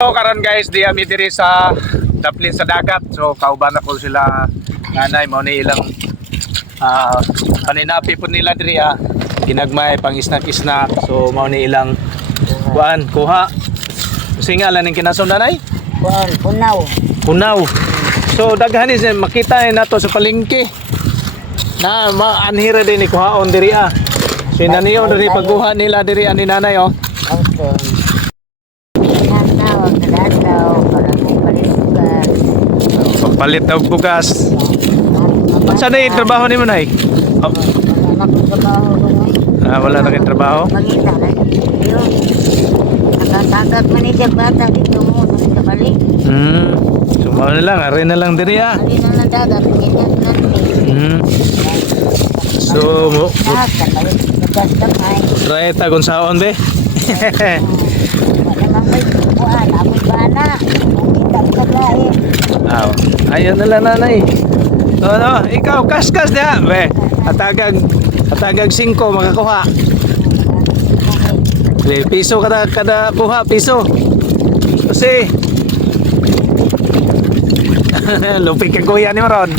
So karon guys, di ami diri sa daplin sa dagat. So kauban ako sila nanay mo ni ilang paninapi po nila diri ginagmay pang snack. So mao ni ilang kuha. Singalan ning kinason nanay? Punaw. So daghan ni makita nato sa palengke. Na maanhira din ni kuhaon diri So inaniyo diri pagkuha nila diri ani nanay Pampalit daw bugas. Saan na yung trabaho ni mo, Nay? Wala na kayong trabaho? Nakatagat man ni bata dito mo sa balik. Sumaw na lang, ari na lang diri Ari na lang dagat So, try ta kung saon be. Ayun na lang nanay. Ikaw kaskas dia be. Atagag 5 makakuha. Piso kada kuha piso. Kasi lupi ka kuya ni maron.